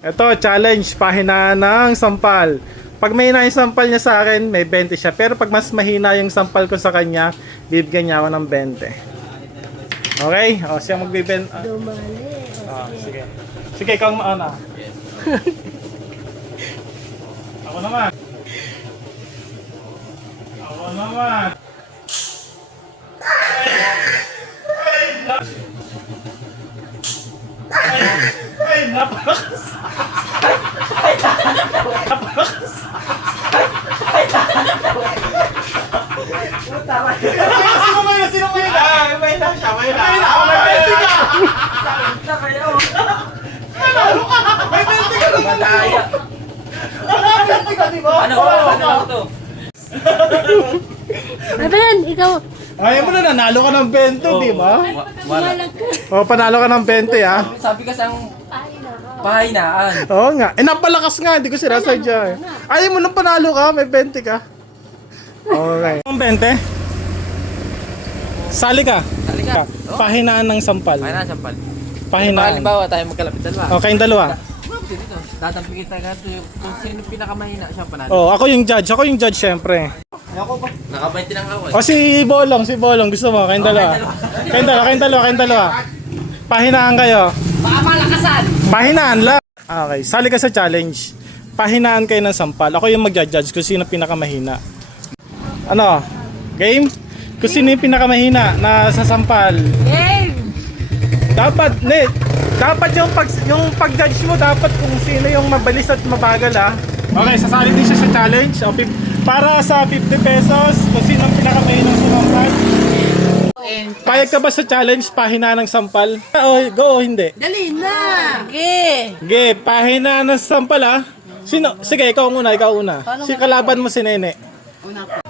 Ito, challenge, pahina ng sampal. Pag mahina yung sampal niya sa akin, may 20 siya. Pero pag mas mahina yung sampal ko sa kanya, bibigyan niya ako ng 20. Okay? O, siya magbibenta. Sige. Sige, ikaw mauna. Ako naman. Ako naman. Ay, napakas. Sino kayo? Sino kayo? May lang siya, may lang. May 20 ka! Nanalo ka! May 20 ka naman! Malaya. May 20 ka, di ba? Ano lang to? Ano ba yan? Ikaw. Ayaw mo na, nanalo ka ng 20, di ba? Wala. O, panalo ka ng 20, ha? Sabi kasi ang pahinaan. Oo nga. Eh, napalakas nga. Hindi ko sinasadya eh. Ayaw mo nang panalo ka. May 20 ka. Okay. Ang 20? Sali ka. Sali ka. Pahinaan ng sampal. Pahinaan, sampal. Pahinaan. Halimbawa, tayo magkalapit dalawa. O, kayong dalawa. Dito. Tatampin kita kung sino pinakamahina siya panalo. Oh, ako yung judge. Ako yung judge, syempre. Nakabayti ng awal. O, si Bolong. Gusto mo? Kayong dalawa. Kayong dalawa. Pahinaan kayo. Pamalakasan! Pahinaan lang. Okay, sali ka sa challenge. Pahinaan kayo ng sampal. Ako yung mag-judge kung sino pinakamahina. Ano? Game? Kung sino yung pinakamahina na sa sampal. Game! Dapat yung pag-judge mo, dapat kung sino yung mabilis at mabagal, ha. Okay, sasali din siya sa challenge. O, para sa 50 pesos, kung sino ang pinakamahina sa sampal. Payag ka ba sa challenge, pahina ng sampal? O, go o hindi? Dali na! Okay! Sige, pahina ng sampal, ha. Sige, ikaw una. Si kalaban mo si Nene. Una po.